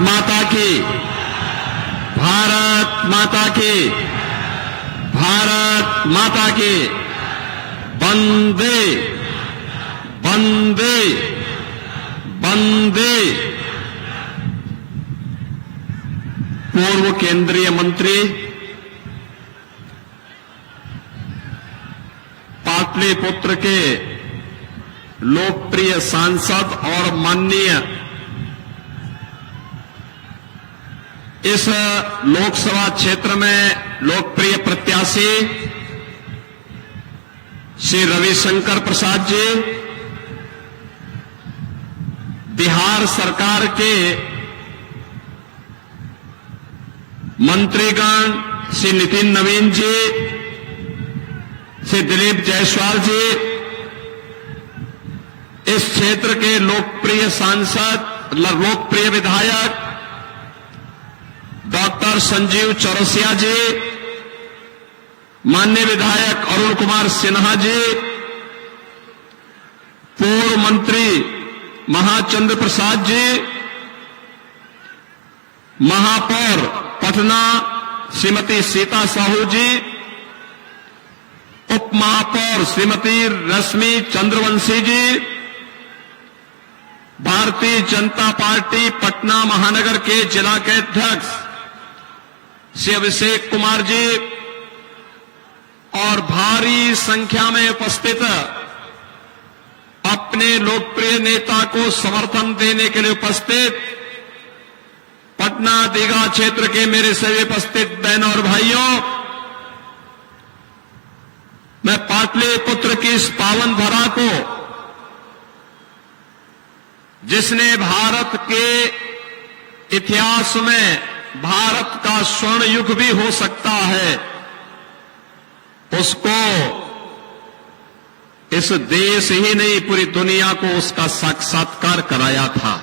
माता की, भारत माता की, भारत माता की। वंदे वंदे वंदे। पूर्व केंद्रीय मंत्री, पाटलिपुत्र के लोकप्रिय सांसद और माननीय इस लोकसभा क्षेत्र में लोकप्रिय प्रत्याशी श्री रविशंकर प्रसाद जी, बिहार सरकार के मंत्रीगण श्री नितिन नवीन जी, श्री दिलीप जायसवाल जी, इस क्षेत्र के लोकप्रिय सांसद, लोकप्रिय विधायक डॉक्टर संजीव चौरसिया जी, माननीय विधायक अरुण कुमार सिन्हा जी, पूर्व मंत्री महाचंद्र प्रसाद जी, महापौर पटना श्रीमती सीता साहू जी, उप महापौर श्रीमती रश्मि चंद्रवंशी जी, भारतीय जनता पार्टी पटना महानगर के जिला के अध्यक्ष श्री अभिषेक कुमार जी और भारी संख्या में उपस्थित अपने लोकप्रिय नेता को समर्थन देने के लिए उपस्थित पटना दीघा क्षेत्र के मेरे सभी उपस्थित बहनों और भाइयों, मैं पाटलिपुत्र की इस पावन धरा को, जिसने भारत के इतिहास में भारत का स्वर्ण युग भी हो सकता है, उसको इस देश ही नहीं पूरी दुनिया को उसका साक्षात्कार कराया था।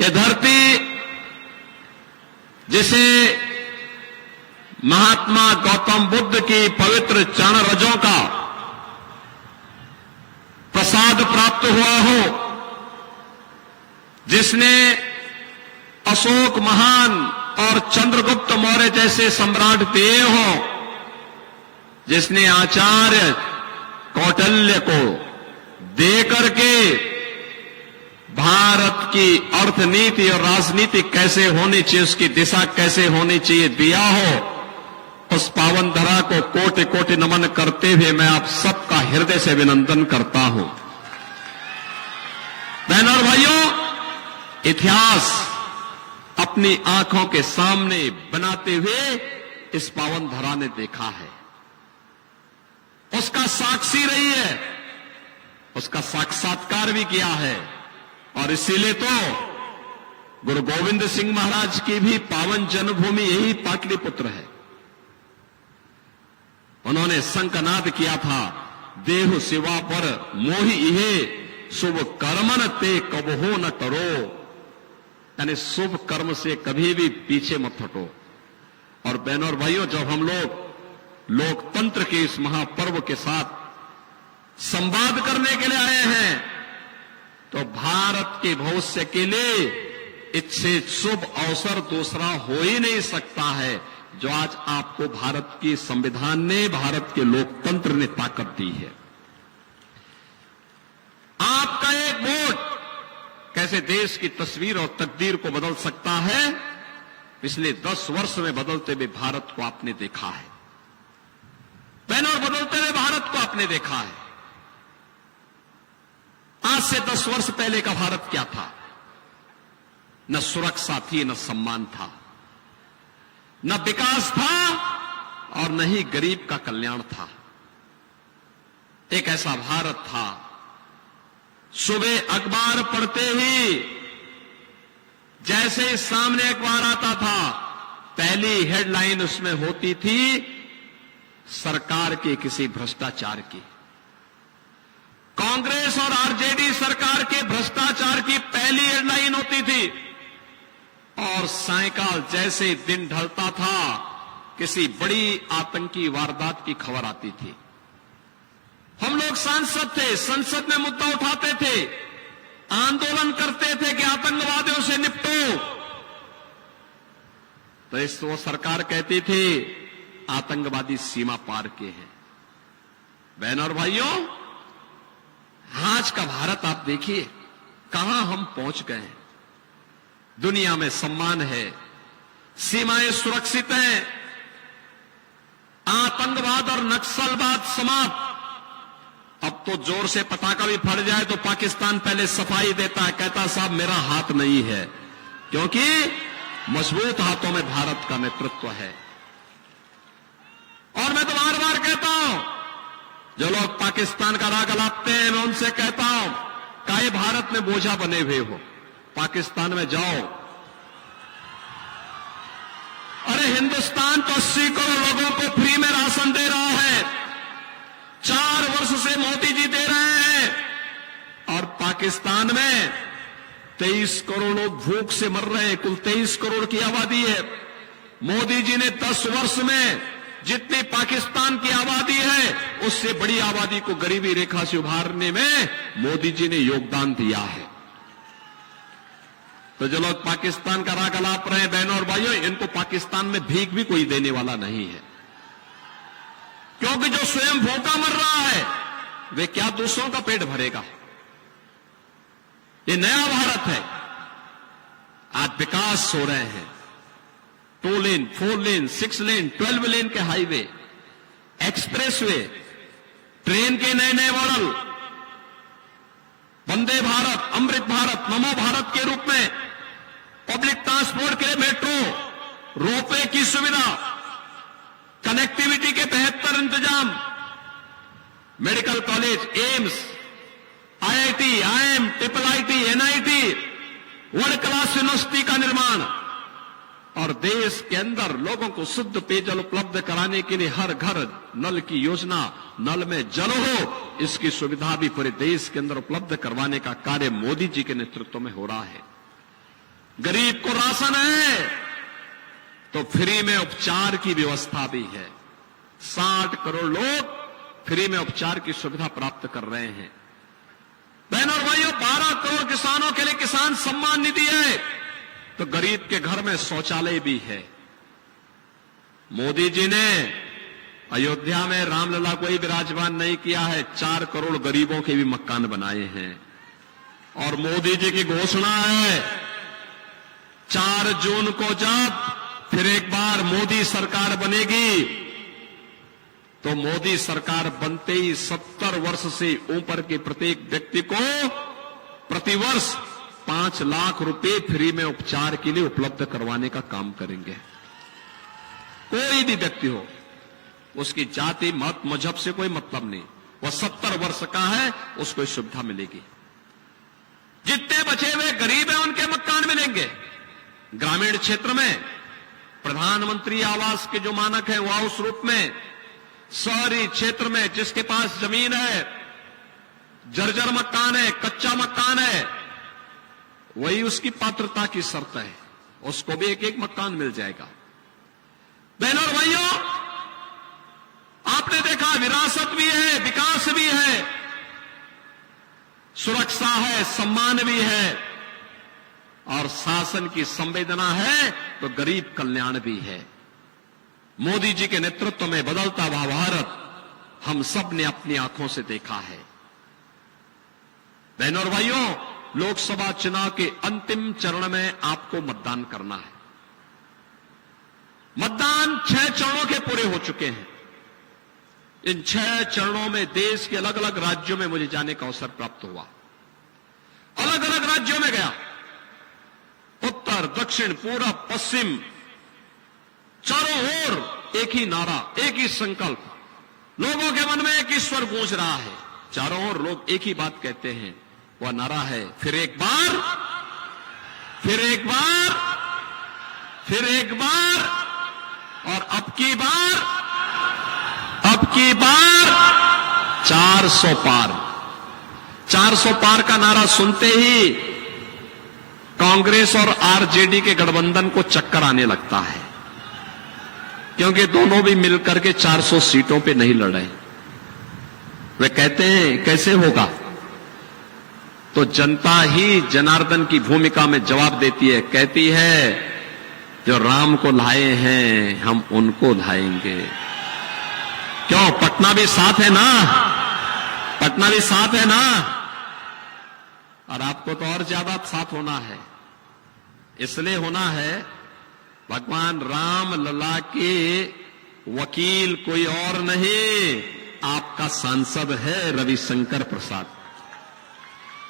यह धरती जिसे महात्मा गौतम बुद्ध की पवित्र चरण रजों का प्रसाद प्राप्त हुआ हो, जिसने अशोक महान और चंद्रगुप्त मौर्य जैसे सम्राट दिए हों, जिसने आचार्य कौटिल्य को दे करके भारत की अर्थनीति और राजनीति कैसे होनी चाहिए, उसकी दिशा कैसे होनी चाहिए दिया हो, उस पावन धरा को कोटि कोटि नमन करते हुए मैं आप सबका हृदय से अभिनंदन करता हूं। बहनों और भाइयों, इतिहास अपनी आंखों के सामने बनाते हुए इस पावन धरा ने देखा है, उसका साक्षी रही है, उसका साक्षात्कार भी किया है। और इसीलिए तो गुरु गोविंद सिंह महाराज की भी पावन जन्मभूमि यही पाटलिपुत्र है। उन्होंने शंखनाद किया था, देहु शिवा पर मोहि इहे शुभ कर्मन ते कबहो न टरो, यानी शुभ कर्म से कभी भी पीछे मत हटो। और बहनों और भाइयों, जब हम लोग लोकतंत्र के इस महापर्व के साथ संवाद करने के लिए आए हैं, तो भारत के भविष्य के लिए इससे शुभ अवसर दूसरा हो ही नहीं सकता है, जो आज आपको भारत की संविधान ने, भारत के लोकतंत्र ने ताकत दी है। आपका एक वोट कैसे देश की तस्वीर और तकदीर को बदल सकता है, पिछले 10 वर्ष में बदलते हुए भारत को आपने देखा है। बहनों, बदलते हुए भारत को आपने देखा है। आज से 10 वर्ष पहले का भारत क्या था? न सुरक्षा थी, न सम्मान था, न विकास था और न ही गरीब का कल्याण था। एक ऐसा भारत था, सुबह अखबार पढ़ते ही जैसे ही सामने अखबार आता था, पहली हेडलाइन उसमें होती थी सरकार के किसी भ्रष्टाचार की। कांग्रेस और आरजेडी सरकार के भ्रष्टाचार की पहली हेडलाइन होती थी। और सायंकाल जैसे दिन ढलता था, किसी बड़ी आतंकी वारदात की खबर आती थी। हम लोग सांसद थे, संसद में मुद्दा उठाते थे, आंदोलन करते थे कि आतंकवादियों से निपटो, तो इस वो सरकार कहती थी आतंकवादी सीमा पार के हैं। बहनों और भाइयों, आज का भारत आप देखिए कहां हम पहुंच गए हैं। दुनिया में सम्मान है, सीमाएं सुरक्षित हैं, आतंकवाद और नक्सलवाद समाप्त। अब तो जोर से पटाखा भी फट जाए तो पाकिस्तान पहले सफाई देता है, कहता साहब मेरा हाथ नहीं है, क्योंकि मजबूत हाथों में भारत का नेतृत्व है। और मैं तो बार बार कहता हूं, जो लोग पाकिस्तान का राग अलापते हैं, मैं उनसे कहता हूं काहे भारत में बोझा बने हुए हो, पाकिस्तान में जाओ। अरे हिंदुस्तान तो 80 करोड़ लोगों को फ्री में राशन दे रहा है, 4 वर्ष से मोदी जी दे रहे हैं, और पाकिस्तान में 23 करोड़ लोग भूख से मर रहे हैं। कुल 23 करोड़ की आबादी है। मोदी जी ने 10 वर्ष में जितनी पाकिस्तान की आबादी है उससे बड़ी आबादी को गरीबी रेखा से उभारने में मोदी जी ने योगदान दिया है। तो जो लोग पाकिस्तान का राग अलाप रहे हैं, बहनों और भाइयों, इनको पाकिस्तान में भीख भी कोई देने वाला नहीं है, क्योंकि जो स्वयं भूखा मर रहा है वे क्या दूसरों का पेट भरेगा। ये नया भारत है। आज विकास हो रहे हैं, 2 लेन, 4 लेन, 6 लेन, 12 लेन के हाईवे, एक्सप्रेसवे, ट्रेन के नए नए मॉडल, वंदे भारत, अमृत भारत, नमो भारत के रूप में, पब्लिक ट्रांसपोर्ट के लिए मेट्रो, रोपवे की सुविधा, कनेक्टिविटी के 73 इंतजाम, medical college, AIIMS, IIT, IIM, IIIT, NIT, world class university का निर्माण, और देश के अंदर लोगों को शुद्ध पेयजल उपलब्ध कराने के लिए हर घर नल की योजना, नल में जल हो, इसकी सुविधा भी पूरे देश के अंदर उपलब्ध करवाने का कार्य मोदी जी के नेतृत्व में हो रहा है। गरीब को राशन है तो फ्री में उपचार की व्यवस्था भी है। 60 करोड़ लोग फ्री में उपचार की सुविधा प्राप्त कर रहे हैं। बहनों और भाइयों, 12 करोड़ किसानों के लिए किसान सम्मान निधि है, तो गरीब के घर में शौचालय भी है। मोदी जी ने अयोध्या में रामलला को ही विराजमान नहीं किया है, 4 करोड़ गरीबों के भी मकान बनाए हैं। और मोदी जी की घोषणा है 4 जून को जब फिर एक बार मोदी सरकार बनेगी, तो मोदी सरकार बनते ही 70 वर्ष से ऊपर के प्रत्येक व्यक्ति को प्रतिवर्ष 5 लाख रुपए फ्री में उपचार के लिए उपलब्ध करवाने का काम करेंगे। कोई भी व्यक्ति हो, उसकी जाति, मत, मजहब से कोई मतलब नहीं, वह 70 वर्ष का है, उसको ये सुविधा मिलेगी। जितने बचे हुए गरीब हैं उनके मकान मिलेंगे। ग्रामीण क्षेत्र में प्रधानमंत्री आवास के जो मानक है वह उस रूप में, शहरी क्षेत्र में जिसके पास जमीन है, जर्जर मकान है, कच्चा मकान है, वही उसकी पात्रता की शर्त है, उसको भी एक एक मकान मिल जाएगा। बहनों और भाइयों, आपने देखा विरासत भी है, विकास भी है, सुरक्षा है, सम्मान भी है, और शासन की संवेदना है तो गरीब कल्याण भी है। मोदी जी के नेतृत्व में बदलता हुआ भारत हम सब ने अपनी आंखों से देखा है। बहनों और भाइयों, लोकसभा चुनाव के अंतिम चरण में आपको मतदान करना है। मतदान 6 चरणों के पूरे हो चुके हैं। इन 6 चरणों में देश के अलग अलग राज्यों में मुझे जाने का अवसर प्राप्त हुआ। अलग अलग राज्यों में गया, उत्तर, दक्षिण, पूरब, पश्चिम, चारों ओर एक ही नारा, एक ही संकल्प, लोगों के मन में एक ही स्वर गूंज रहा है। चारों ओर लोग एक ही बात कहते हैं, वह नारा है फिर एक बार, फिर एक बार, फिर एक बार, और अब की बार 400 पार। 400 पार का नारा सुनते ही कांग्रेस और आरजेडी के गठबंधन को चक्कर आने लगता है, क्योंकि दोनों भी मिलकर के 400 सीटों पे नहीं लड़े। वे कहते हैं कैसे होगा, तो जनता ही जनार्दन की भूमिका में जवाब देती है, कहती है जो राम को लाए हैं हम उनको लाएंगे। क्यों? पटना भी साथ है ना, पटना भी साथ है ना, और आपको तो और ज्यादा साथ होना है। इसलिए होना है, भगवान राम लला के वकील कोई और नहीं, आपका सांसद है रविशंकर प्रसाद।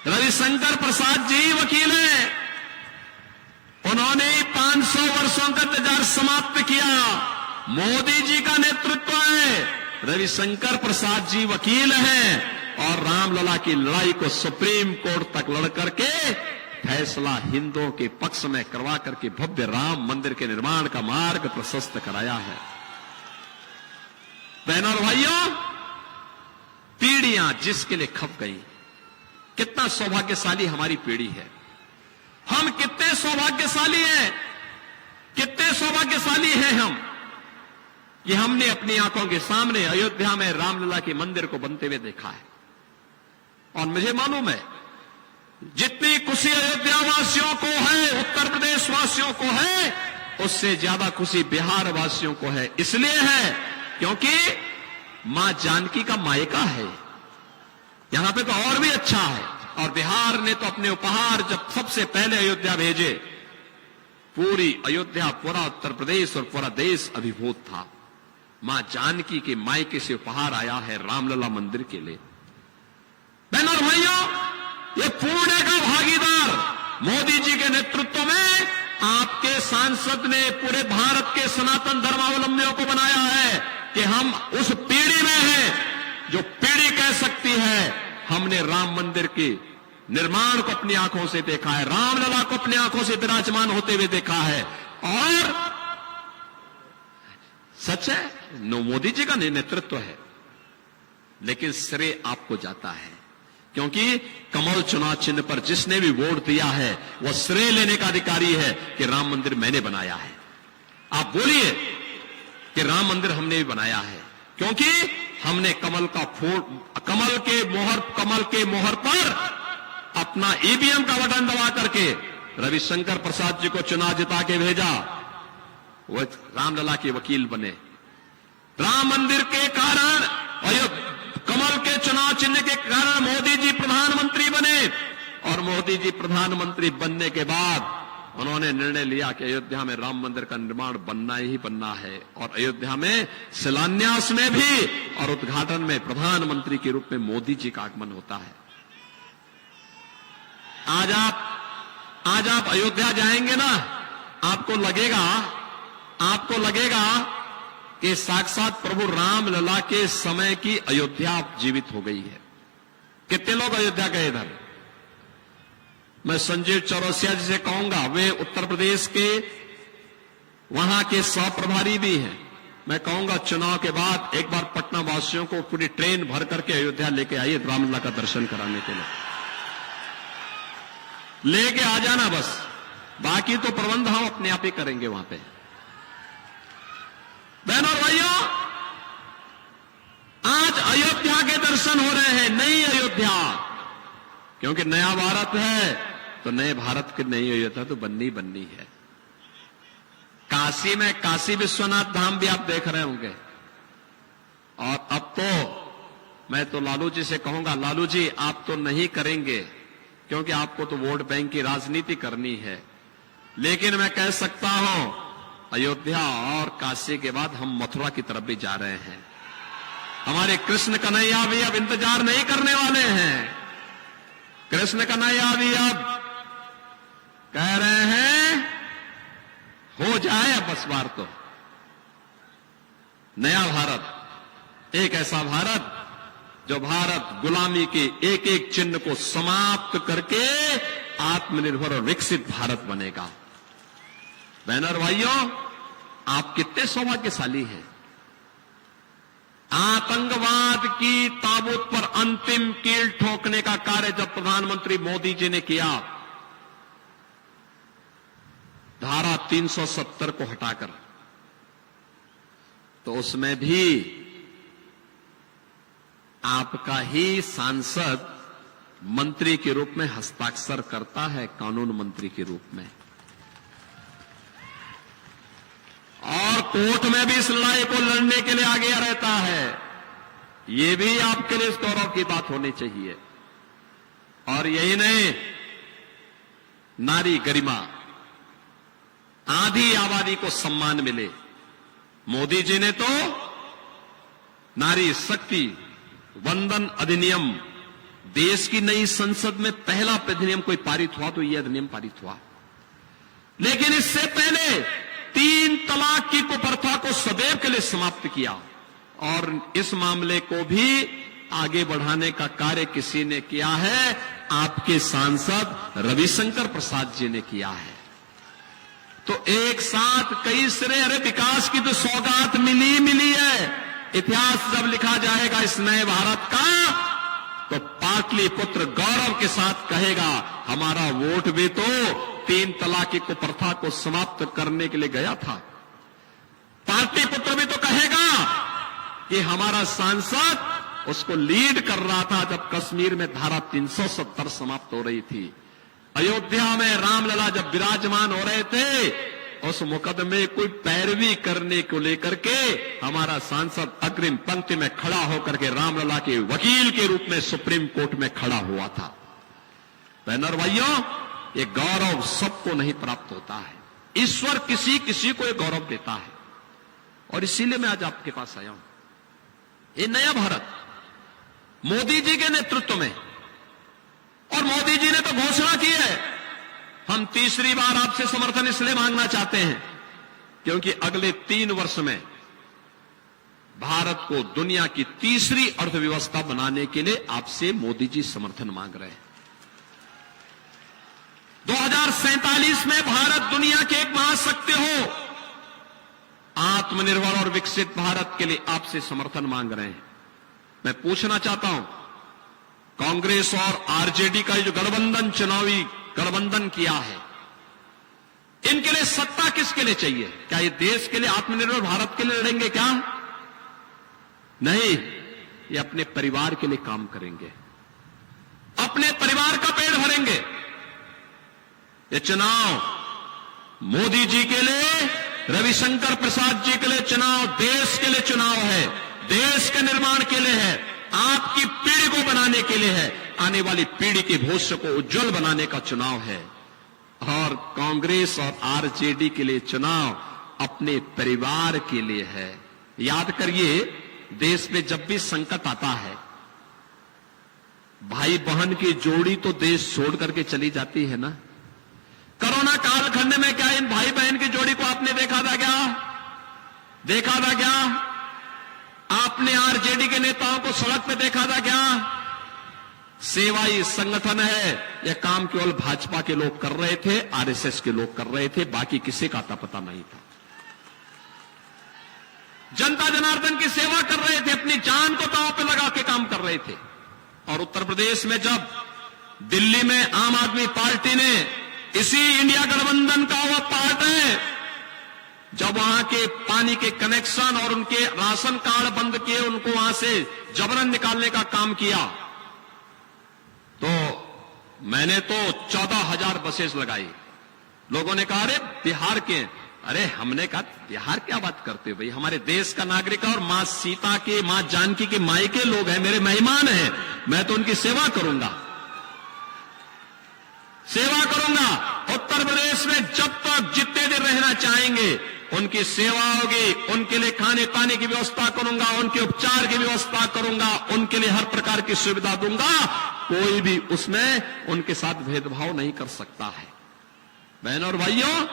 रविशंकर प्रसाद जी वकील हैं। उन्होंने 500 वर्षों का इंतजार समाप्त किया। मोदी जी का नेतृत्व है, रविशंकर प्रसाद जी वकील हैं, और रामलला की लड़ाई को सुप्रीम कोर्ट तक लड़ करके फैसला हिंदुओं के पक्ष में करवा करके भव्य राम मंदिर के निर्माण का मार्ग प्रशस्त कराया है। बहनों और भाइयों, पीढ़ियां जिसके लिए खप गई, कितना सौभाग्यशाली हमारी पीढ़ी है। हम कितने सौभाग्यशाली हैं, कितने सौभाग्यशाली हैं हम, कि हमने अपनी आंखों के सामने अयोध्या में रामलला के मंदिर को बनते हुए देखा है। और मुझे मालूम है, जितनी खुशी अयोध्या वासियों को है, उत्तर प्रदेश वासियों को है, उससे ज्यादा खुशी बिहार वासियों को है। इसलिए है क्योंकि मां जानकी का मायका है, यहां पे तो और भी अच्छा है। और बिहार ने तो अपने उपहार जब सबसे पहले अयोध्या भेजे, पूरी अयोध्या, पूरा उत्तर प्रदेश और पूरा देश अभिभूत था। मां जानकी के मायके से उपहार आया है रामलला मंदिर के लिए। बहनों और भाइयों, ये पुण्य का भागीदार मोदी जी के नेतृत्व में आपके सांसद ने पूरे भारत के सनातन धर्मावलंबियों को बनाया है कि हम उस पीढ़ी में हैं जो पीढ़ी कह सकती है हमने राम मंदिर के निर्माण को अपनी आंखों से देखा है, रामलला को अपनी आंखों से विराजमान होते हुए देखा है। और सच है, मोदी जी का नेतृत्व है, लेकिन श्रेय आपको जाता है, क्योंकि कमल चुनाव चिन्ह पर जिसने भी वोट दिया है वह श्रेय लेने का अधिकारी है कि राम मंदिर मैंने बनाया है। आप बोलिए कि राम मंदिर हमने भी बनाया है, क्योंकि हमने कमल के मोहर पर अपना ईवीएम का बटन दबा करके रविशंकर प्रसाद जी को चुनाव जिता के भेजा, वो रामलला के वकील बने। राम मंदिर के कारण, कमल के चुनाव चिन्ह के कारण मोदी जी प्रधानमंत्री बने, और मोदी जी प्रधानमंत्री बनने के बाद उन्होंने निर्णय लिया कि अयोध्या में राम मंदिर का निर्माण बनना ही बनना है, और अयोध्या में शिलान्यास में भी और उद्घाटन में प्रधानमंत्री के रूप में मोदी जी का आगमन होता है। आज आप अयोध्या जाएंगे ना, आपको लगेगा कि साक्षात प्रभु रामलला के समय की अयोध्या जीवित हो गई है। कितने लोग अयोध्या गए इधर? मैं संजीव चौरसिया जी से कहूंगा, वे उत्तर प्रदेश के वहां के सह प्रभारी भी हैं। मैं कहूंगा चुनाव के बाद एक बार पटना वासियों को पूरी ट्रेन भर करके अयोध्या लेके आइए रामलला का दर्शन कराने के लिए। लेके आ जाना बस, बाकी तो प्रबंध हम अपने आप ही करेंगे वहां पे। बहनों और भाइयों, आज अयोध्या के दर्शन हो रहे हैं, नई अयोध्या, क्योंकि नया भारत है तो नए भारत की नई अयोध्या तो बननी है। काशी में काशी विश्वनाथ धाम भी आप देख रहे होंगे। और अब तो मैं तो लालू जी से कहूंगा, लालू जी आप तो नहीं करेंगे क्योंकि आपको तो वोट बैंक की राजनीति करनी है, लेकिन मैं कह सकता हूं अयोध्या और काशी के बाद हम मथुरा की तरफ भी जा रहे हैं। हमारे कृष्ण कन्हैया भी अब इंतजार नहीं करने वाले हैं। कृष्ण कन्हैया भी अब कह रहे हैं हो जाए अब बस बार तो। नया भारत, एक ऐसा भारत जो भारत गुलामी के एक एक चिन्ह को समाप्त करके आत्मनिर्भर और विकसित भारत बनेगा। बहनों और भाइयों, आप कितने सौभाग्यशाली हैं। आतंकवाद की ताबूत पर अंतिम कील ठोकने का कार्य जब प्रधानमंत्री मोदी जी ने किया, धारा 370 को हटाकर, तो उसमें भी आपका ही सांसद मंत्री के रूप में हस्ताक्षर करता है, कानून मंत्री के रूप में। और कोर्ट में भी इस लड़ाई को लड़ने के लिए आगे रहता है। ये भी आपके लिए इस गौरव की बात होनी चाहिए। और यही नहीं, नारी गरिमा, आधी आबादी को सम्मान मिले। मोदी जी ने तो नारी शक्ति वंदन अधिनियम, देश की नई संसद में पहला अधिनियम कोई पारित हुआ तो यह अधिनियम पारित हुआ। लेकिन इससे पहले 3 तलाक की कुप्रथा को सदैव के लिए समाप्त किया। और इस मामले को भी आगे बढ़ाने का कार्य किसी ने किया है, आपके सांसद रविशंकर प्रसाद जी ने किया है। तो एक साथ कई सिरे, अरे विकास की तो सौगात मिली है। इतिहास जब लिखा जाएगा इस नए भारत का, तो पाटलिपुत्र गौरव के साथ कहेगा, हमारा वोट भी तो 3 तलाक की कुप्रथा को समाप्त करने के लिए गया था। पाटलिपुत्र भी तो कहेगा कि हमारा सांसद उसको लीड कर रहा था जब कश्मीर में धारा 370 समाप्त हो रही थी। अयोध्या में रामलला जब विराजमान हो रहे थे, उस मुकदमे कोई पैरवी करने को लेकर के हमारा सांसद अग्रिम पंक्ति में खड़ा होकर के रामलला के वकील के रूप में सुप्रीम कोर्ट में खड़ा हुआ था। बहनों और भाइयों, ये गौरव सबको नहीं प्राप्त होता है, ईश्वर किसी किसी को ये गौरव देता है। और इसीलिए मैं आज आपके पास आया हूं। ये नया भारत मोदी जी के नेतृत्व में, और मोदी जी ने तो घोषणा की है, हम तीसरी बार आपसे समर्थन इसलिए मांगना चाहते हैं क्योंकि अगले 3 वर्ष में भारत को दुनिया की तीसरी अर्थव्यवस्था बनाने के लिए आपसे मोदी जी समर्थन मांग रहे हैं। 2047 में भारत दुनिया की एक महाशक्ति हो, आत्मनिर्भर और विकसित भारत के लिए आपसे समर्थन मांग रहे हैं। मैं पूछना चाहता हूं, कांग्रेस और आरजेडी का जो गठबंधन, चुनावी गठबंधन किया है, इनके लिए सत्ता किसके लिए चाहिए? क्या ये देश के लिए, आत्मनिर्भर भारत के लिए लड़ेंगे क्या? नहीं, ये अपने परिवार के लिए काम करेंगे, अपने परिवार का पेट भरेंगे। ये चुनाव मोदी जी के लिए, रविशंकर प्रसाद जी के लिए चुनाव देश के लिए चुनाव है, देश के निर्माण के लिए है, आपकी पीढ़ी को बनाने के लिए है, आने वाली पीढ़ी के भविष्य को उज्जवल बनाने का चुनाव है। और कांग्रेस और आरजेडी के लिए चुनाव अपने परिवार के लिए है। याद करिए, देश में जब भी संकट आता है, भाई बहन की जोड़ी तो देश छोड़ करके चली जाती है ना। कोरोना कालखंड में क्या इन भाई बहन की जोड़ी को आपने देखा था क्या? देखा था क्या? आपने आरजेडी के नेताओं को सड़क पे देखा था क्या? सेवाई संगठन है, यह काम केवल भाजपा के लोग कर रहे थे, आरएसएस के लोग कर रहे थे, बाकी किसी का आता पता नहीं था। जनता जनार्दन की सेवा कर रहे थे, अपनी जान को दांव पे लगा के काम कर रहे थे। और उत्तर प्रदेश में जब दिल्ली में आम आदमी पार्टी ने इसी इंडिया गठबंधन का वो पार्ट है, जब वहां के पानी के कनेक्शन और उनके राशन कार्ड बंद किए, उनको वहां से जबरन निकालने का काम किया, तो मैंने तो 14,000 बसेस लगाई। लोगों ने कहा, अरे बिहार के, अरे हमने कहा बिहार क्या बात करते हो भाई, हमारे देश का नागरिक है और मां सीता के, मां जानकी के मायके लोग हैं, मेरे मेहमान हैं, मैं तो उनकी सेवा करूंगा, सेवा करूंगा। उत्तर प्रदेश में जब तक जितने दिन रहना चाहेंगे उनकी सेवा होगी, उनके लिए खाने पाने की व्यवस्था करूंगा, उनके उपचार की व्यवस्था करूंगा, उनके लिए हर प्रकार की सुविधा दूंगा, कोई भी उसमें उनके साथ भेदभाव नहीं कर सकता है। बहनों और भाइयों,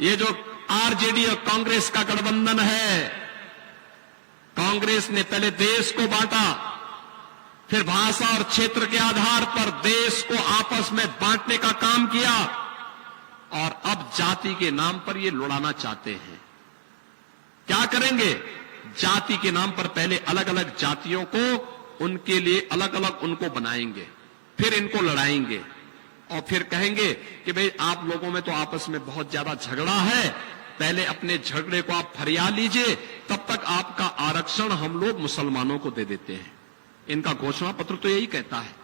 ये जो आरजेडी और कांग्रेस का गठबंधन है, कांग्रेस ने पहले देश को बांटा, फिर भाषा और क्षेत्र के आधार पर देश को आपस में बांटने का काम किया, और अब जाति के नाम पर ये लुढ़ाना चाहते हैं। क्या करेंगे? जाति के नाम पर पहले अलग अलग जातियों को, उनके लिए अलग अलग उनको बनाएंगे, फिर इनको लड़ाएंगे, और फिर कहेंगे कि भाई आप लोगों में तो आपस में बहुत ज्यादा झगड़ा है, पहले अपने झगड़े को आप फरिया लीजिए, तब तक आपका आरक्षण हम लोग मुसलमानों को दे देते हैं। इनका घोषणा पत्र तो यही कहता है।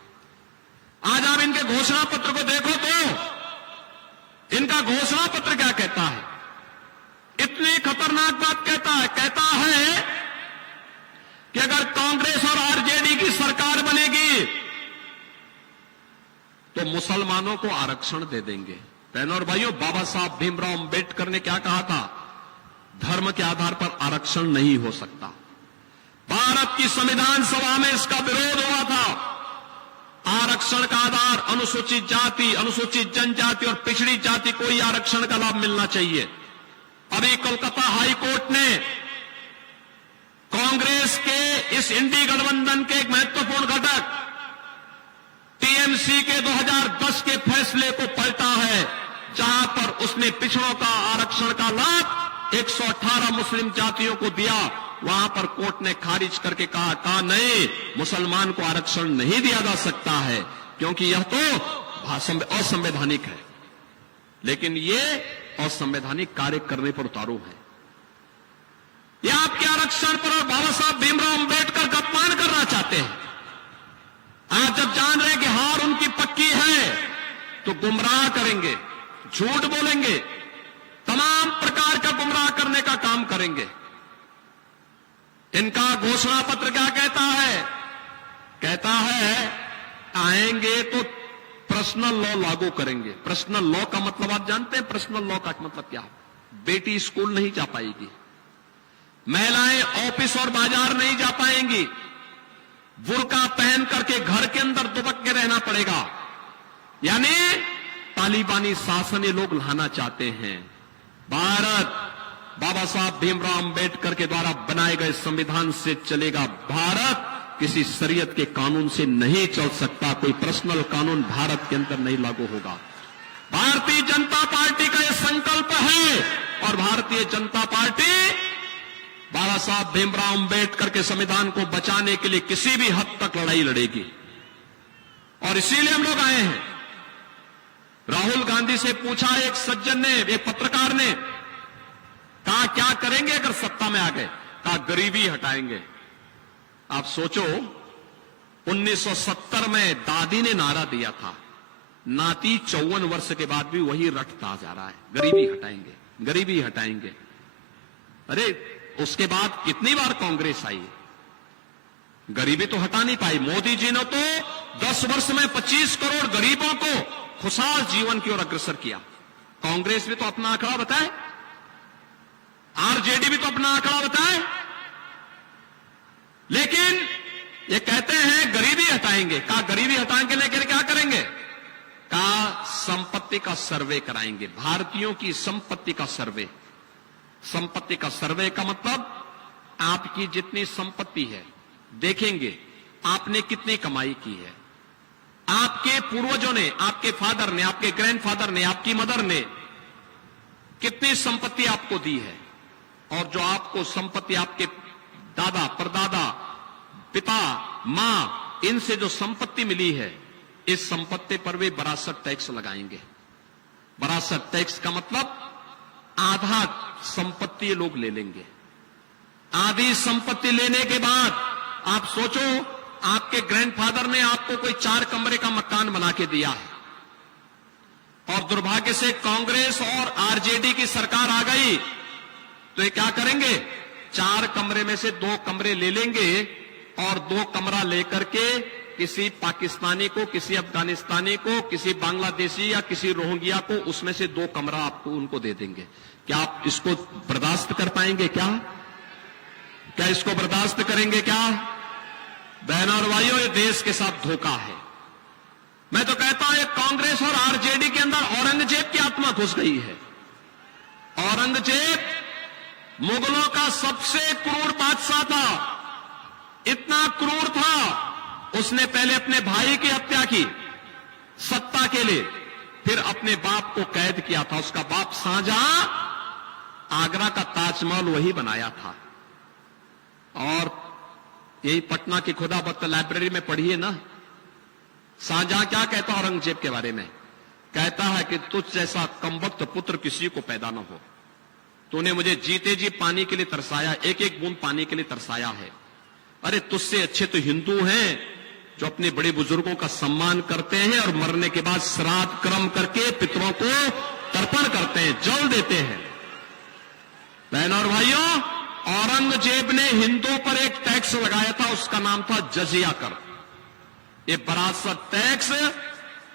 आज आप इनके घोषणा पत्र को देखो तो इनका घोषणा पत्र क्या कहता है? इतनी खतरनाक बात कहता है कि अगर कांग्रेस और आरजेडी की सरकार बनेगी तो मुसलमानों को आरक्षण दे देंगे। बहनों और भाइयों, बाबा साहब भीमराव अंबेडकर ने क्या कहा था? धर्म के आधार पर आरक्षण नहीं हो सकता। भारत की संविधान सभा में इसका विरोध हुआ था। आरक्षण का आधार अनुसूचित जाति, अनुसूचित जनजाति और पिछड़ी जाति को ही आरक्षण का लाभ मिलना चाहिए। अभी कोलकाता हाई कोर्ट ने कांग्रेस के इस इंडी गठबंधन के एक महत्वपूर्ण घटक टीएमसी के 2010 के फैसले को पलटा है, जहां पर उसने पिछड़ों का आरक्षण का लाभ 118 मुस्लिम जातियों को दिया। वहां पर कोर्ट ने खारिज करके कहा नहीं, मुसलमान को आरक्षण नहीं दिया जा सकता है, क्योंकि यह तो असंवैधानिक है। लेकिन ये असंवैधानिक कार्य करने पर उतारू है। ये आपके आरक्षण पर और बाबा साहब भीमराव अंबेडकर का अपमान करना चाहते हैं। आज जब जान रहे कि हार उनकी पक्की है तो गुमराह करेंगे, झूठ बोलेंगे, तमाम प्रकार का गुमराह करने का काम करेंगे। इनका घोषणा पत्र क्या कहता है? कहता है आएंगे तो पर्सनल लॉ लागू करेंगे। पर्सनल लॉ का मतलब आप जानते हैं? पर्सनल लॉ का मतलब क्या है? बेटी स्कूल नहीं जा पाएगी, महिलाएं ऑफिस और बाजार नहीं जा पाएंगी, बुर्का पहन करके घर के अंदर दुबक के रहना पड़ेगा। यानी तालिबानी शासन ये लोग लाना चाहते हैं। भारत बाबा साहब भीमराव अंबेडकर के द्वारा बनाए गए संविधान से चलेगा। भारत किसी शरीयत के कानून से नहीं चल सकता। कोई पर्सनल कानून भारत के अंदर नहीं लागू होगा। भारतीय जनता पार्टी का यह संकल्प है और भारतीय जनता पार्टी बाबा साहब भीमराव अंबेडकर के संविधान को बचाने के लिए किसी भी हद तक लड़ाई लड़ेगी। और इसीलिए हम लोग आए हैं। राहुल गांधी से पूछा एक सज्जन ने, एक पत्रकार ने, कहा क्या करेंगे अगर सत्ता में आ गए? कहा गरीबी हटाएंगे। आप सोचो, 1970 में दादी ने नारा दिया था, नाती 54 वर्ष के बाद भी वही रटता जा रहा है, गरीबी हटाएंगे, गरीबी हटाएंगे। अरे उसके बाद कितनी बार कांग्रेस आई, गरीबी तो हटा नहीं पाई। मोदी जी ने तो 10 वर्ष में 25 करोड़ गरीबों को खुशहाल जीवन की ओर अग्रसर किया। कांग्रेस भी तो अपना आंकड़ा बताए, आरजेडी भी तो अपना आंकड़ा बताए, लेकिन ये कहते हैं गरीबी हटाएंगे। कहा गरीबी हटाएंगे लेकर क्या करेंगे? कहा संपत्ति का सर्वे कराएंगे, भारतीयों की संपत्ति का सर्वे। संपत्ति का सर्वे का मतलब आपकी जितनी संपत्ति है देखेंगे, आपने कितनी कमाई की है, आपके पूर्वजों ने, आपके फादर ने, आपके ग्रैंडफादर ने, आपकी मदर ने कितनी संपत्ति आपको दी है, और जो आपको संपत्ति आपके दादा, परदादा, पिता, मां, इनसे जो संपत्ति मिली है, इस संपत्ति पर वे विरासत टैक्स लगाएंगे। विरासत टैक्स का मतलब आधा संपत्ति लोग ले लेंगे। आधी संपत्ति लेने के बाद आप सोचो, आपके ग्रैंडफादर ने आपको कोई 4 कमरे का मकान बना के दिया है, और दुर्भाग्य से कांग्रेस और आरजेडी की सरकार आ गई, तो ये क्या करेंगे? 4 कमरे में से 2 कमरे ले लेंगे, और 2 कमरा लेकर के किसी पाकिस्तानी को, किसी अफगानिस्तानी को, किसी बांग्लादेशी या किसी रोहिंग्या को उसमें से 2 कमरा आपको उनको दे देंगे। क्या आप इसको बर्दाश्त कर पाएंगे? क्या इसको बर्दाश्त करेंगे? क्या बहनों और भाइयों, ये देश के साथ धोखा है। मैं तो कहता हूं, ये कांग्रेस और आरजेडी के अंदर औरंगजेब की आत्मा घुस गई है। औरंगजेब मुगलों का सबसे क्रूर बादशाह था। इतना क्रूर था, उसने पहले अपने भाई की हत्या की सत्ता के लिए, फिर अपने बाप को कैद किया था। उसका बाप शाहजहां आगरा का ताजमहल वही बनाया था। और यही पटना की खुदाबख्त लाइब्रेरी में पढ़िए ना, शाहजहां क्या कहता औरंगजेब के बारे में? कहता है कि तुझ जैसा कमबख्त पुत्र किसी को पैदा न हो। तूने मुझे जीते जी पानी के लिए तरसाया, एक एक बूंद पानी के लिए तरसाया है। अरे तुझसे अच्छे तो हिंदू हैं जो अपने बड़े बुजुर्गों का सम्मान करते हैं और मरने के बाद श्राद्ध कर्म करके पितरों को तर्पण करते हैं, जल देते हैं। बहनों और भाइयों, औरंगजेब ने हिंदुओं पर एक टैक्स लगाया था, उसका नाम था जजिया कर। ये विरासत टैक्स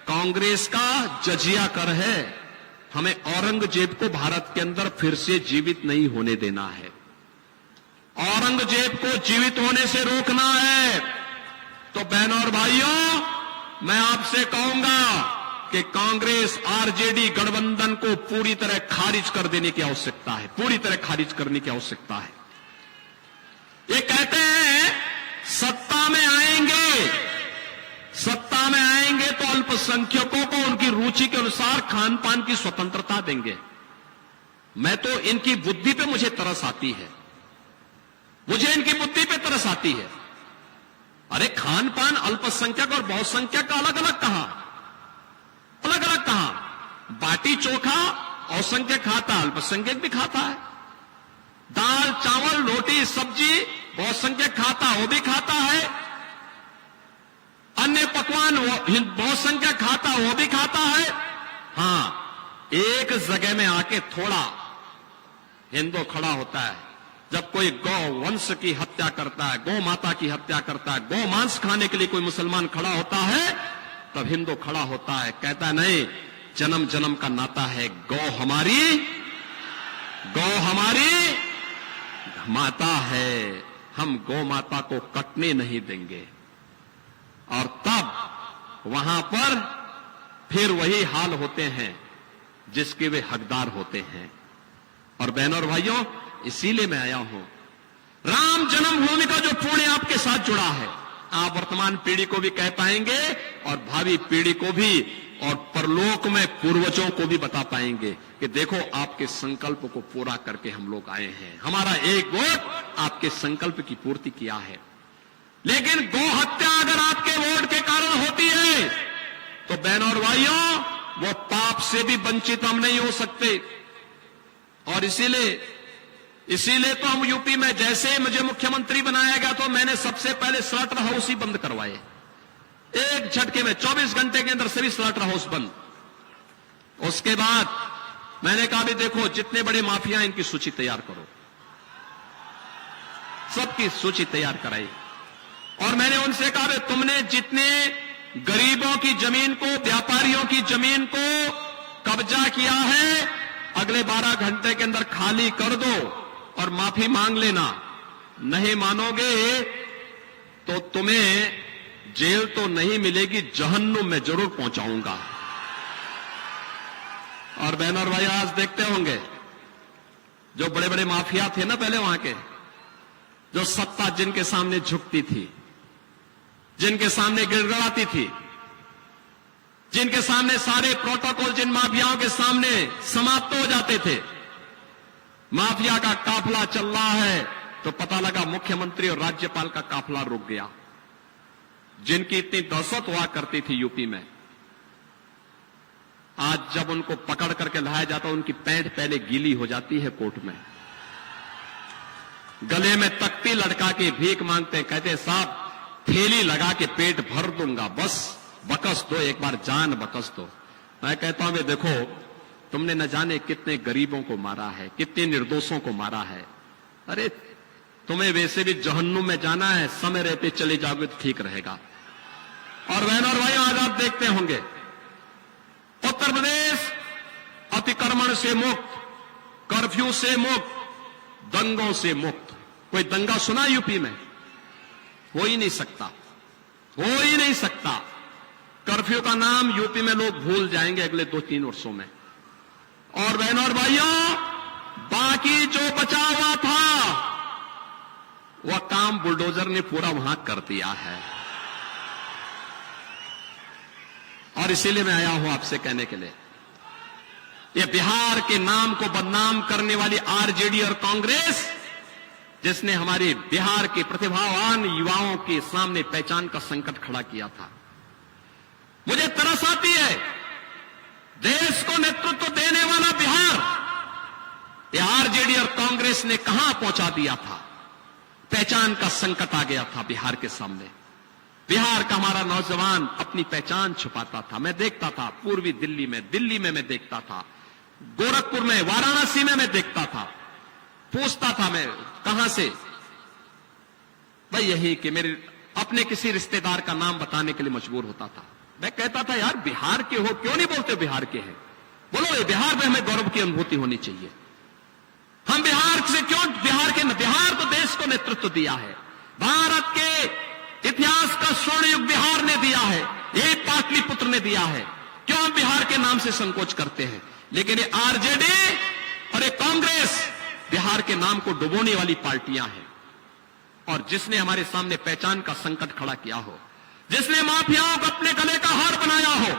कांग्रेस का जजिया कर है। हमें औरंगजेब को भारत के अंदर फिर से जीवित नहीं होने देना है, औरंगजेब को जीवित होने से रोकना है। तो बहनों और भाइयों, मैं आपसे कहूंगा कि कांग्रेस आरजेडी गठबंधन को पूरी तरह खारिज कर देने की आवश्यकता है, पूरी तरह खारिज करने की आवश्यकता है। ये कहते हैं सत्ता में आएंगे, सत्ता में आएंगे तो अल्पसंख्यकों को उनकी रुचि के अनुसार खान पान की स्वतंत्रता देंगे। मैं तो इनकी बुद्धि पे मुझे तरस आती है, मुझे इनकी बुद्धि पे तरस आती है। अरे खान पान अल्पसंख्यक और बहुसंख्यक का अलग अलग कहा, अलग अलग कहा। बाटी चोखा बहुसंख्यक खाता, अल्पसंख्यक भी खाता है। दाल चावल रोटी सब्जी बहुसंख्यक खाता, वो भी खाता है। अन्य पकवान बहुसंख्यक खाता, वो भी खाता है। हां, एक जगह में आके थोड़ा हिंदू खड़ा होता है, जब कोई गौ वंश की हत्या करता है, गौ माता की हत्या करता है, गौ मांस खाने के लिए कोई मुसलमान खड़ा होता है, तब हिंदू खड़ा होता है, कहता है नहीं, जन्म जन्म का नाता है, गौ हमारी माता है, हम गौ माता को कटने नहीं देंगे। और तब वहां पर फिर वही हाल होते हैं जिसके वे हकदार होते हैं। और बहनों और भाइयों, इसीलिए मैं आया हूं। राम जन्मभूमि का जो पुण्य आपके साथ जुड़ा है, आप वर्तमान पीढ़ी को भी कह पाएंगे और भावी पीढ़ी को भी, और परलोक में पूर्वजों को भी बता पाएंगे कि देखो आपके संकल्प को पूरा करके हम लोग आए हैं, हमारा एक वोट आपके संकल्प की पूर्ति किया है। लेकिन गौ हत्या अगर आपके वोट के कारण होती है तो बहनों और भाइयों, वो पाप से भी वंचित हम नहीं हो सकते। और इसीलिए तो हम यूपी में जैसे मुझे मुख्यमंत्री बनाया गया तो मैंने सबसे पहले स्लॉटर हाउस ही बंद करवाए, एक झटके में 24 घंटे के अंदर सभी स्लॉटर हाउस बंद। उसके बाद मैंने कहा भी देखो जितने बड़े माफिया इनकी सूची तैयार करो, सबकी सूची तैयार कराई। और मैंने उनसे कहा भी तुमने जितने गरीबों की जमीन को, व्यापारियों की जमीन को कब्जा किया है, अगले 12 घंटे के अंदर खाली कर दो और माफी मांग लेना। नहीं मानोगे तो तुम्हें जेल तो नहीं मिलेगी, जहन्नुम में जरूर पहुंचाऊंगा। और बहनों और भाई, आज देखते होंगे जो बड़े बड़े माफिया थे ना पहले वहां के, जो सत्ता जिनके सामने झुकती थी, जिनके सामने गिड़गिड़ाती थी, जिनके सामने सारे प्रोटोकॉल जिन माफियाओं के सामने समाप्त हो जाते थे, माफिया का काफिला चल रहा है तो पता लगा मुख्यमंत्री और राज्यपाल का काफिला रुक गया। जिनकी इतनी दहशत हुआ करती थी यूपी में, आज जब उनको पकड़ करके लाया जाता, उनकी पैंट पहले गीली हो जाती है कोर्ट में, गले में तख्ती लटका के भीख मांगते हैं, कहते हैं साहब थैली लगा के पेट भर दूंगा, बस बकस दो, एक बार जान बकस दो। मैं कहता हूं देखो तुमने न जाने कितने गरीबों को मारा है, कितने निर्दोषों को मारा है। अरे तुम्हें वैसे भी जहन्नुम में जाना है, समय रहते चले जाओगे तो ठीक रहेगा। और बहनों और भाइयों, आज आप देखते होंगे उत्तर प्रदेश अतिक्रमण से मुक्त, कर्फ्यू से मुक्त, दंगों से मुक्त। कोई दंगा सुना यूपी में? हो ही नहीं सकता, हो ही नहीं सकता। कर्फ्यू का नाम यूपी में लोग भूल जाएंगे अगले 2-3 वर्षों में। और बहनों और भाइयों, बाकी जो बचा हुआ था वह काम बुलडोजर ने पूरा वहां कर दिया है। और इसीलिए मैं आया हूं आपसे कहने के लिए, ये बिहार के नाम को बदनाम करने वाली आरजेडी और कांग्रेस, जिसने हमारे बिहार के प्रतिभावान युवाओं के सामने पहचान का संकट खड़ा किया था, मुझे तरस आती है। देश को नेतृत्व देने वाला बिहार, ये आरजेडी और कांग्रेस ने कहां पहुंचा दिया था। पहचान का संकट आ गया था बिहार के सामने। बिहार का हमारा नौजवान अपनी पहचान छुपाता था। मैं देखता था पूर्वी दिल्ली में मैं देखता था, गोरखपुर में, वाराणसी में मैं देखता था। पूछता था मैं कहां से, भाई यही कि मेरे अपने किसी रिश्तेदार का नाम बताने के लिए मजबूर होता था। मैं कहता था यार बिहार के हो, क्यों नहीं बोलते बिहार के हैं? बोलो ये बिहार में हमें गौरव की अनुभूति होनी चाहिए। हम बिहार से क्यों, बिहार तो देश को नेतृत्व दिया है, भारत के इतिहास का स्वर्ण युग बिहार ने दिया है, यही पाटलिपुत्र ने दिया है। क्यों हम बिहार के नाम से संकोच करते हैं? लेकिन ये आरजेडी और ये कांग्रेस बिहार के नाम को डुबोने वाली पार्टियां हैं। और जिसने हमारे सामने पहचान का संकट खड़ा किया हो, जिसने माफियाओं को अपने गले का हार बनाया हो,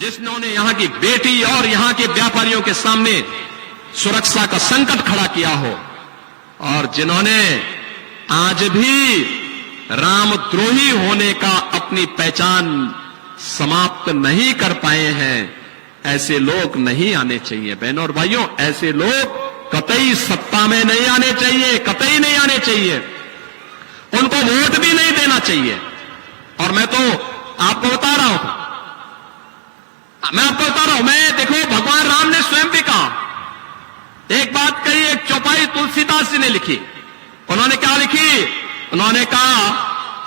जिन्होंने यहां की बेटी और यहां के व्यापारियों के सामने सुरक्षा का संकट खड़ा किया हो, और जिन्होंने आज भी रामद्रोही होने का अपनी पहचान समाप्त नहीं कर पाए हैं, ऐसे लोग नहीं आने चाहिए। बहनों और भाइयों, ऐसे लोग कतई सत्ता में नहीं आने चाहिए, कतई नहीं आने चाहिए। उनको वोट भी नहीं देना चाहिए। और मैं तो आपको बता रहा हूं, मैं देखो, भगवान राम ने स्वयं भी कहा, एक बात कही, एक चौपाई तुलसीदास जी ने लिखी। उन्होंने क्या लिखी? उन्होंने कहा,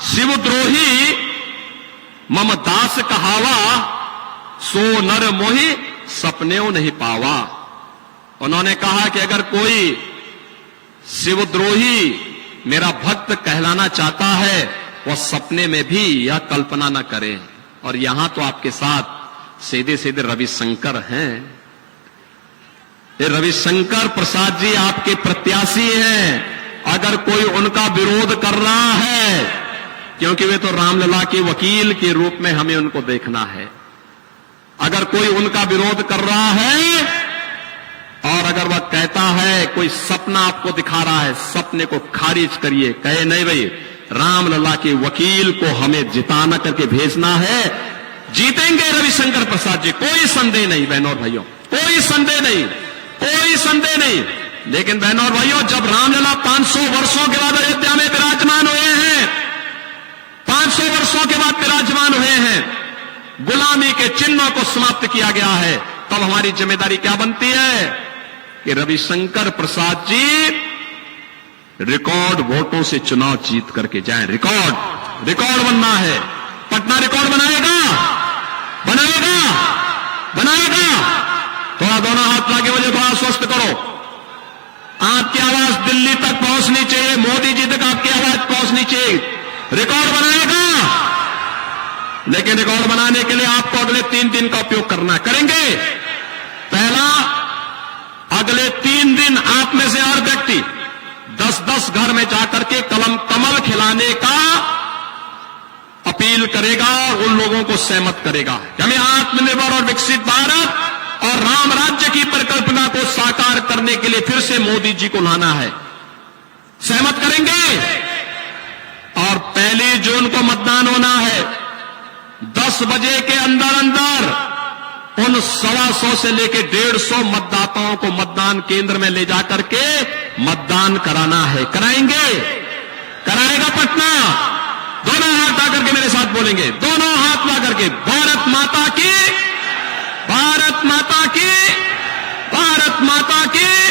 शिवद्रोही मम दास कहावा, सो नर मोहि सपनेऊ नहीं पावा। उन्होंने कहा कि अगर कोई शिवद्रोही मेरा भक्त कहलाना चाहता है, वह सपने में भी यह कल्पना न करे। और यहां तो आपके साथ सीधे सीधे रविशंकर हैं। ये रविशंकर प्रसाद जी आपके प्रत्याशी हैं। अगर कोई उनका विरोध कर रहा है, क्योंकि वे तो रामलला के वकील के रूप में हमें उनको देखना है, अगर कोई उनका विरोध कर रहा है और अगर वह कहता है, कोई सपना आपको दिखा रहा है, सपने को खारिज करिए। कहे नहीं भाई, रामलला के वकील को हमें जिताना करके भेजना है, जीतेंगे रविशंकर प्रसाद जी, कोई संदेह नहीं। बहनों और भाइयों, कोई संदेह नहीं, कोई संदेह नहीं। लेकिन बहनों और भाइयों, जब रामलला 500 वर्षों के बाद अयोध्या में विराजमान हुए हैं, 500 वर्षों के बाद विराजमान हुए हैं, गुलामी के चिन्हों को समाप्त किया गया है, तब हमारी जिम्मेदारी क्या बनती है कि रविशंकर प्रसाद जी रिकॉर्ड वोटों से चुनाव जीत करके जाएं। रिकॉर्ड बनना है। पटना रिकॉर्ड बनाएगा। थोड़ा दोनों हाथ लाके मुझे थोड़ा स्वस्थ करो। आपकी आवाज दिल्ली तक पहुंचनी चाहिए, मोदी जी तक आपकी आवाज पहुंचनी चाहिए। रिकॉर्ड बनाएगा, लेकिन रिकॉर्ड बनाने के लिए आपको अगले 3 दिन का उपयोग करना करेंगे। पहला, अगले 3 दिन आप में से हर व्यक्ति 10-10 घर में जाकर के कमल खिलाने का अपील करेगा और उन लोगों को सहमत करेगा कि हमें आत्मनिर्भर और विकसित भारत और राम राज्य की परिकल्पना को साकार करने के लिए फिर से मोदी जी को लाना है। सहमत करेंगे। और 1 जून को मतदान होना है। 10 बजे के अंदर उन 125 से लेकर 150 मतदाताओं को मतदान केंद्र में ले जाकर के मतदान कराना है। कराएगा पटना। दोनों हाथ आकर के मेरे साथ बोलेंगे, दोनों हाथ ला करके, भारत माता की, भारत माता की, भारत माता की।